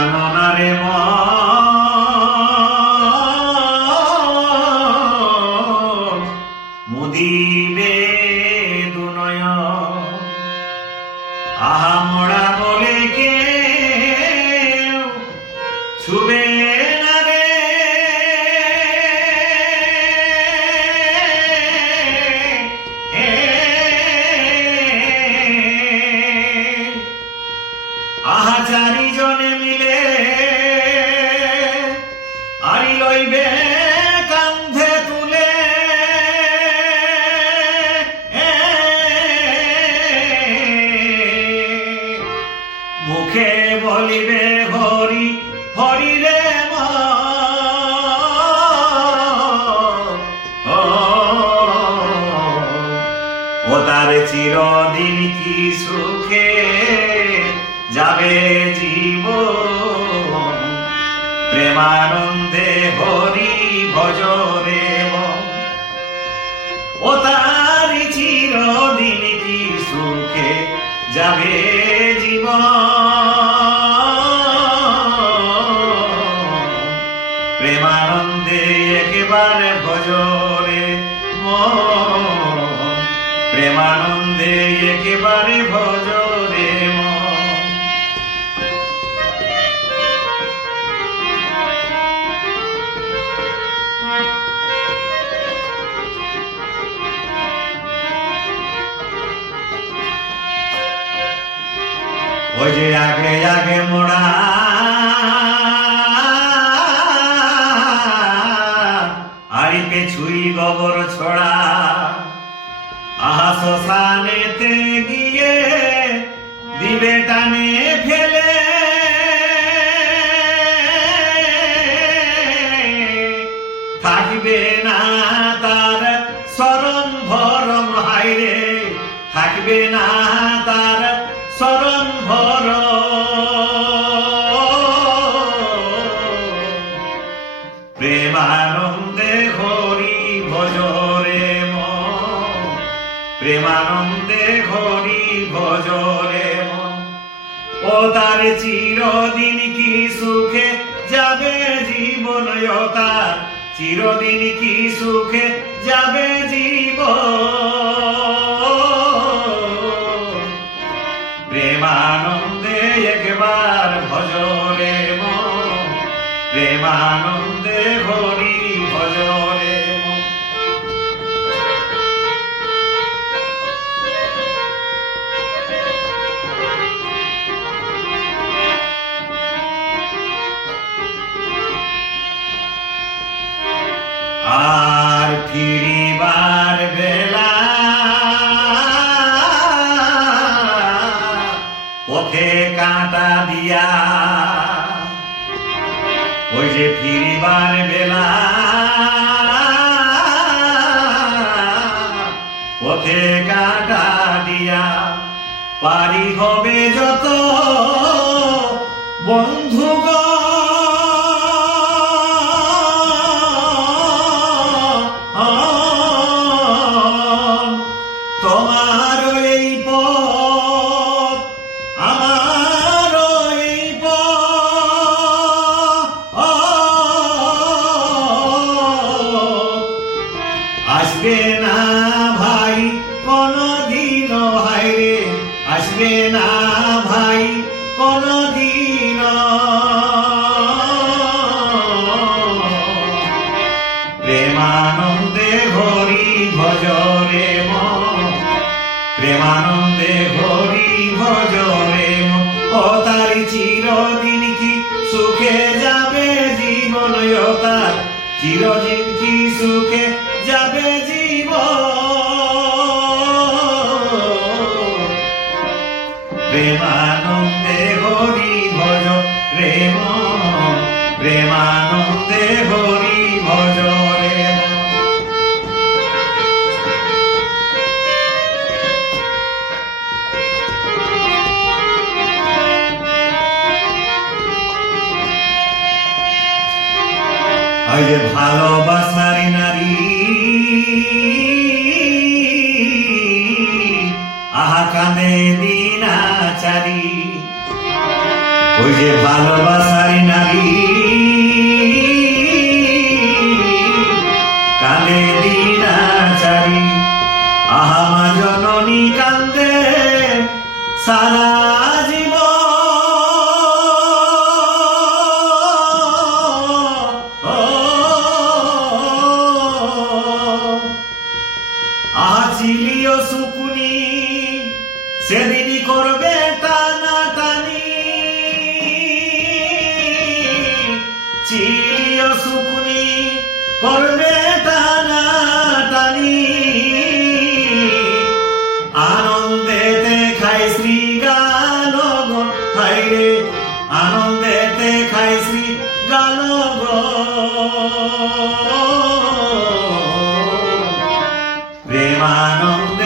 জানো না রে মুদিবে দুনয় আহা মোড়া বলে কে ছুবে না রে আহা চারিজনে মিলে আরি লইবে কান্ধে তুলে মুখে বলিবে হরি হরি রে ও তার চিরদিন কি সুখে যাবে জীবন প্রেমানন্দে হরি ভজরে ও তার চিরদিন কি সুখে যাবে জীবন প্রেমানন্দে একেবারে ভজরে প্রেমানন্দে একেবারে ভজরে ওই যে আগে আগে মোড়া আরিপে ছুরি গোবর ছড়া আহা শ্মশানেতে গিয়ে দিবে টানে ফেলে থাকবে না তার শরণ ভরম হাইরে থাকবে না তার শরণ ভর প্রেমানন্দে হরি ভজরে প্রেমানন্দে হরি ভজরে ও তার চিরদিন কি সুখে যাবে জীবন তার চিরদিন কি সুখে যাবে জীবন প্রেমানন্দে একবার ভজরে প্রেমানন্দে হরি ভজরে আর ফিরিবার বেলা পথে কাঁটা দিয়া ওই যে ফিরিবার বেলা পথে কাঁটা দিয়া পারি হবে যত বন্ধুগণ তোমার এই পথ আমার এই আসবে না ভাই কোনদিন হায়রে আসবে না ভাই কোনদিন প্রেমানন্দে হরি ভজরে প্রেমানন্দে হরি ভজরে ও তার চিরদিন কি সুখে যাবে জীবন তার চিরদিন কি সুখে যাবে জীবন প্রেমানন্দে হরি ভজ প্রেমানন্দে হরি ভজরে ওই যে ভালোবাসার নারী আহা কাঁদে দিনাচারি ওই ওই যে ভালোবাসারি নারী কালে দিনাচারি আহা মা জননী কান্দে সারা জীবন চিলিও সুকুনি সেদিনই করবে টানা টানি চিলিও সুকুনি করবে টানা টানি আনন্দেতে খাই শ্রী গালগ হাইরে আনন্দেতে খাই শ্রী গালগ প্রেমানন্দ